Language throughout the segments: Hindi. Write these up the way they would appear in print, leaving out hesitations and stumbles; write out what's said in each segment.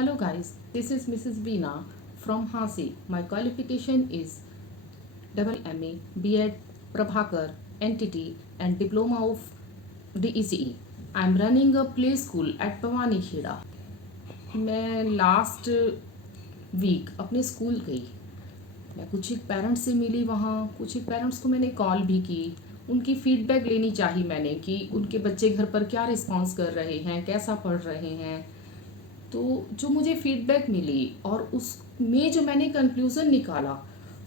Hello guys, this is Mrs. Veena from Hasi. My qualification is double MA, B.Ed, Prabhakar, NTT and Diploma of DECE. I am running a play school at Bhavani Kheda. मैं लास्ट वीक अपने स्कूल गई। मैं कुछ एक पेरेंट्स से मिली वहाँ, कुछ एक पेरेंट्स को मैंने कॉल भी की। उनकी फीडबैक लेनी चाहिए मैंने कि उनके बच्चे घर पर क्या रिस्पॉन्स कर रहे हैं, कैसा पढ़ रहे हैं। तो जो मुझे फीडबैक मिली और उसमें जो मैंने कंक्लूज़न निकाला,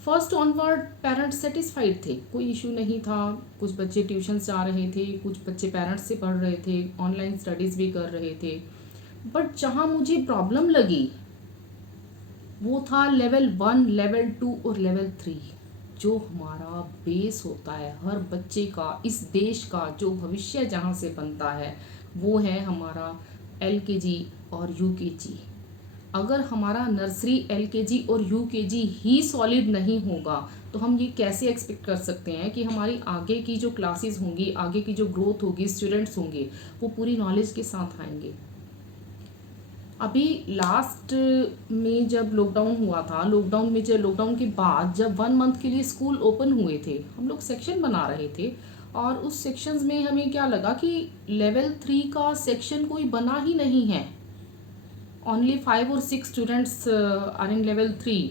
फर्स्ट ऑनवर्ड पेरेंट्स सेटिस्फाइड थे, कोई इशू नहीं था। कुछ बच्चे ट्यूशन्स जा रहे थे, कुछ बच्चे पेरेंट्स से पढ़ रहे थे, ऑनलाइन स्टडीज़ भी कर रहे थे। बट जहाँ मुझे प्रॉब्लम लगी वो था लेवल 1, लेवल 2 और लेवल 3। जो हमारा बेस होता है हर बच्चे का, इस देश का जो भविष्य जहाँ से बनता है वो है हमारा LKG और UKG। अगर हमारा नर्सरी, LKG और UKG ही सॉलिड नहीं होगा तो हम ये कैसे एक्सपेक्ट कर सकते हैं कि हमारी आगे की जो क्लासेस होंगी, आगे की जो ग्रोथ होगी, स्टूडेंट्स होंगे, वो पूरी नॉलेज के साथ आएंगे। अभी लास्ट में जब लॉकडाउन हुआ था, लॉकडाउन के बाद जब 1 मंथ के लिए स्कूल ओपन हुए थे, हम लोग सेक्शन बना रहे थे और उस सेक्शंस में हमें क्या लगा कि लेवल 3 का सेक्शन कोई बना ही नहीं है। ओनली 5 और 6 स्टूडेंट्स आर इन लेवल 3।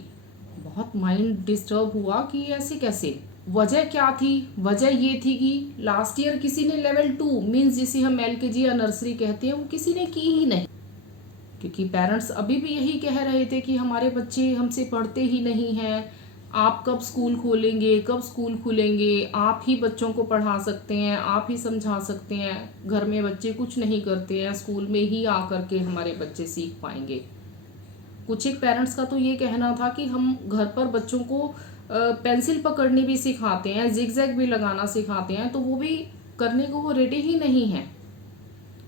बहुत माइंड डिस्टर्ब हुआ कि ऐसे कैसे। वजह क्या थी? वजह ये थी कि लास्ट ईयर किसी ने लेवल 2 मीन्स जिसे हम LKG या नर्सरी कहते हैं वो किसी ने की ही नहीं, क्योंकि पेरेंट्स अभी भी यही कह रहे थे कि हमारे बच्चे हमसे पढ़ते ही नहीं हैं, आप कब स्कूल खोलेंगे, कब स्कूल खुलेंगे, आप ही बच्चों को पढ़ा सकते हैं, आप ही समझा सकते हैं, घर में बच्चे कुछ नहीं करते हैं, स्कूल में ही आकर के हमारे बच्चे सीख पाएंगे। कुछ एक पेरेंट्स का तो ये कहना था कि हम घर पर बच्चों को पेंसिल पकड़नी भी सिखाते हैं, जिगजैग भी लगाना सिखाते हैं, तो वो भी करने को वो रेडी ही नहीं है।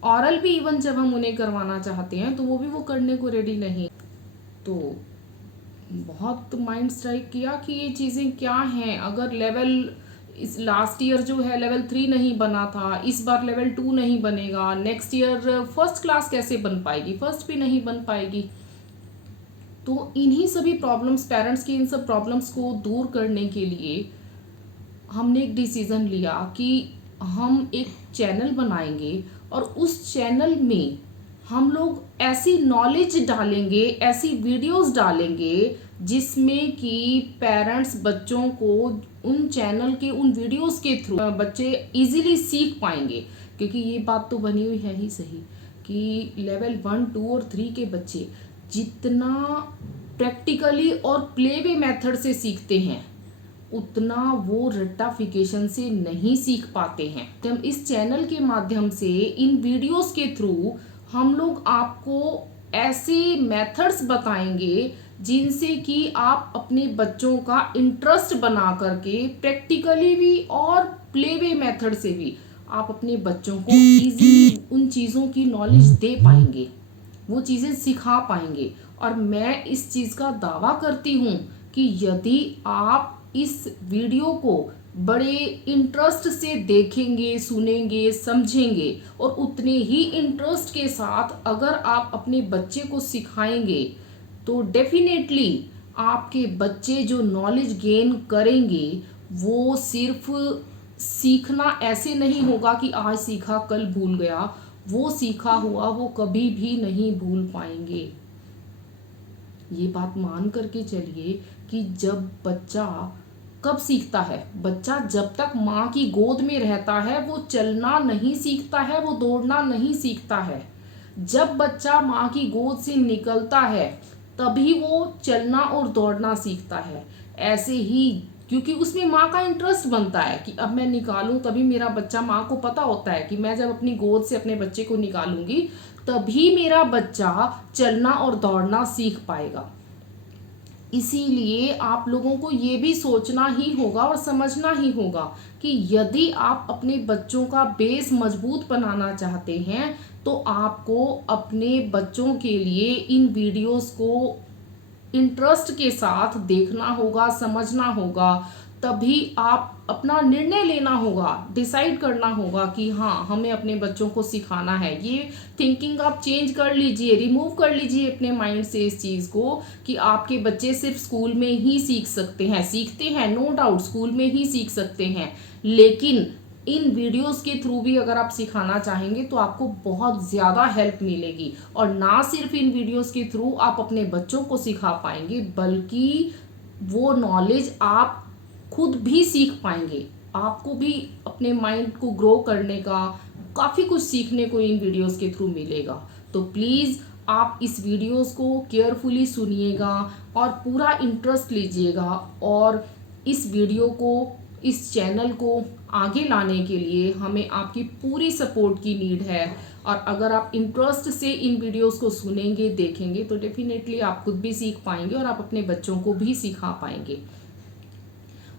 ऑरल भी इवन जब हम उन्हें करवाना चाहते हैं तो वो भी वो करने को रेडी नहीं। तो बहुत माइंड स्ट्राइक किया कि ये चीज़ें क्या हैं। अगर लेवल इस लास्ट ईयर जो है लेवल 3 नहीं बना था, इस बार लेवल 2 नहीं बनेगा, नेक्स्ट ईयर फर्स्ट क्लास कैसे बन पाएगी, फर्स्ट भी नहीं बन पाएगी। तो इन्हीं सभी प्रॉब्लम्स, पेरेंट्स की इन सब प्रॉब्लम्स को दूर करने के लिए हमने एक डिसीज़न लिया कि हम एक चैनल बनाएंगे और उस चैनल में हम लोग ऐसी नॉलेज डालेंगे, ऐसी वीडियोस डालेंगे जिसमें कि पेरेंट्स बच्चों को उन चैनल के, उन वीडियोस के थ्रू बच्चे इजीली सीख पाएंगे। क्योंकि ये बात तो बनी हुई है ही सही कि लेवल 1, 2 और 3 के बच्चे जितना प्रैक्टिकली और प्ले वे मेथड से सीखते हैं उतना वो रट्टाफिकेशन से नहीं सीख पाते हैं। हम इस चैनल के माध्यम से, इन वीडियोस के थ्रू हम लोग आपको ऐसे मेथड्स बताएंगे जिनसे कि आप अपने बच्चों का इंटरेस्ट बना करके प्रैक्टिकली भी और प्ले वे मेथड से भी आप अपने बच्चों को इजीली उन चीज़ों की नॉलेज दे पाएंगे, वो चीज़ें सिखा पाएंगे। और मैं इस चीज़ का दावा करती हूँ कि यदि आप इस वीडियो को बड़े इंटरेस्ट से देखेंगे, सुनेंगे, समझेंगे और उतने ही इंटरेस्ट के साथ अगर आप अपने बच्चे को सिखाएंगे तो डेफिनेटली आपके बच्चे जो नॉलेज गेन करेंगे वो सिर्फ सीखना ऐसे नहीं होगा कि आज सीखा कल भूल गया, वो सीखा हुआ वो कभी भी नहीं भूल पाएंगे। ये बात मान करके चलिए कि जब बच्चा कब सीखता है, बच्चा जब तक माँ की गोद में रहता है वो चलना नहीं सीखता है, वो दौड़ना नहीं सीखता है। जब बच्चा माँ की गोद से निकलता है तभी वो चलना और दौड़ना सीखता है। ऐसे ही क्योंकि उसमें माँ का इंटरेस्ट बनता है कि अब मैं निकालूं, तभी मेरा बच्चा, माँ को पता होता है कि मैं जब अपनी गोद से अपने बच्चे को निकालूंगी तभी मेरा बच्चा चलना और दौड़ना सीख पाएगा। इसीलिए आप लोगों को ये भी सोचना ही होगा और समझना ही होगा कि यदि आप अपने बच्चों का बेस मजबूत बनाना चाहते हैं तो आपको अपने बच्चों के लिए इन वीडियोस को इंटरेस्ट के साथ देखना होगा, समझना होगा, तभी आप अपना निर्णय लेना होगा, डिसाइड करना होगा कि हाँ हमें अपने बच्चों को सिखाना है। ये थिंकिंग आप चेंज कर लीजिए, रिमूव कर लीजिए अपने माइंड से इस चीज़ को कि आपके बच्चे सिर्फ स्कूल में ही सीख सकते हैं। सीखते हैं, नो डाउट स्कूल में ही सीख सकते हैं, लेकिन इन वीडियोस के थ्रू भी अगर आप सिखाना चाहेंगे तो आपको बहुत ज़्यादा हेल्प मिलेगी। और ना सिर्फ इन वीडियोस के थ्रू आप अपने बच्चों को सिखा पाएंगे, बल्कि वो नॉलेज आप खुद भी सीख पाएंगे। आपको भी अपने माइंड को ग्रो करने का काफ़ी कुछ सीखने को इन वीडियोस के थ्रू मिलेगा। तो प्लीज़ आप इस वीडियोस को केयरफुली सुनिएगा और पूरा इंटरेस्ट लीजिएगा, और इस वीडियो को, इस चैनल को आगे लाने के लिए हमें आपकी पूरी सपोर्ट की नीड है। और अगर आप इंटरेस्ट से इन वीडियोस को सुनेंगे, देखेंगे, तो डेफिनेटली आप खुद भी सीख पाएंगे और आप अपने बच्चों को भी सिखा पाएंगे।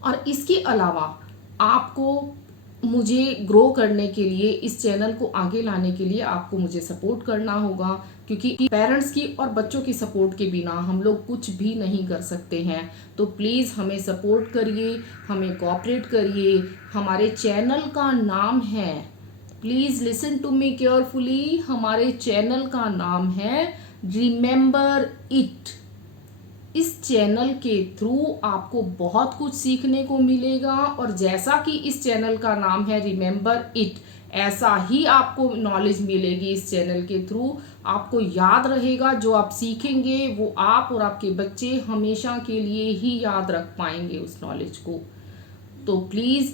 और इसके अलावा आपको मुझे ग्रो करने के लिए, इस चैनल को आगे लाने के लिए आपको मुझे सपोर्ट करना होगा, क्योंकि पेरेंट्स की और बच्चों की सपोर्ट के बिना हम लोग कुछ भी नहीं कर सकते हैं। तो प्लीज़ हमें सपोर्ट करिए, हमें कोऑपरेट करिए। हमारे चैनल का नाम है, please listen to me carefully, हमारे चैनल का नाम है रिमेंबर इट। इस चैनल के थ्रू आपको बहुत कुछ सीखने को मिलेगा, और जैसा कि इस चैनल का नाम है रिमेंबर इट, ऐसा ही आपको नॉलेज मिलेगी इस चैनल के थ्रू। आपको याद रहेगा, जो आप सीखेंगे वो आप और आपके बच्चे हमेशा के लिए ही याद रख पाएंगे उस नॉलेज को। तो प्लीज़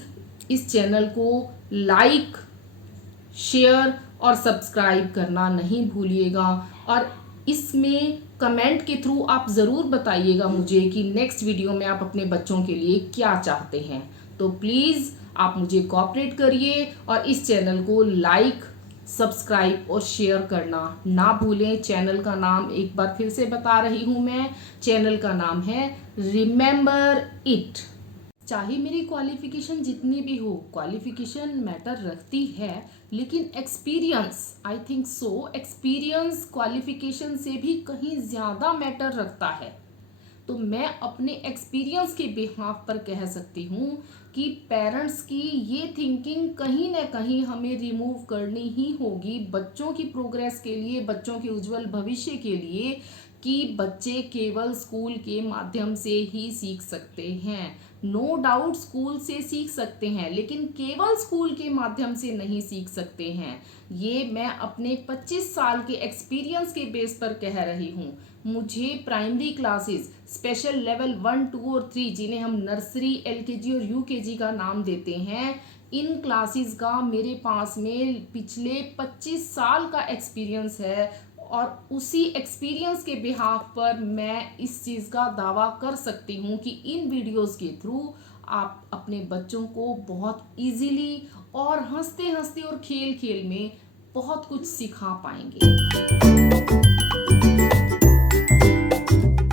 इस चैनल को लाइक, शेयर और सब्सक्राइब करना नहीं भूलिएगा। और इसमें कमेंट के थ्रू आप ज़रूर बताइएगा मुझे कि नेक्स्ट वीडियो में आप अपने बच्चों के लिए क्या चाहते हैं। तो प्लीज़ आप मुझे कोऑपरेट करिए और इस चैनल को लाइक, सब्सक्राइब और शेयर करना ना भूलें। चैनल का नाम एक बार फिर से बता रही हूँ मैं, चैनल का नाम है रिमेंबर इट। चाहे मेरी क्वालिफिकेशन जितनी भी हो, क्वालिफिकेशन मैटर रखती है, लेकिन experience, I think so, experience qualification से भी कहीं ज़्यादा मैटर रखता है। तो मैं अपने एक्सपीरियंस के बिहाफ पर कह सकती हूँ कि पेरेंट्स की ये थिंकिंग कहीं ना कहीं हमें रिमूव करनी ही होगी बच्चों की प्रोग्रेस के लिए, बच्चों के उज्जवल भविष्य के लिए, कि बच्चे केवल स्कूल के माध्यम से ही सीख सकते हैं। नो डाउट स्कूल से सीख सकते हैं, लेकिन केवल स्कूल के माध्यम से नहीं सीख सकते हैं। ये मैं अपने 25 साल के एक्सपीरियंस के बेस पर कह रही हूँ। मुझे प्राइमरी क्लासेस, स्पेशल लेवल 1, 2 और 3, जिन्हें हम नर्सरी, एलकेजी और यूकेजी का नाम देते हैं, इन क्लासेस का मेरे पास में पिछले 25 साल का एक्सपीरियंस है। और उसी एक्सपीरियंस के बिहाफ पर मैं इस चीज़ का दावा कर सकती हूँ कि इन वीडियोस के थ्रू आप अपने बच्चों को बहुत इजीली और हंसते हंसते और खेल खेल में बहुत कुछ सिखा पाएंगे।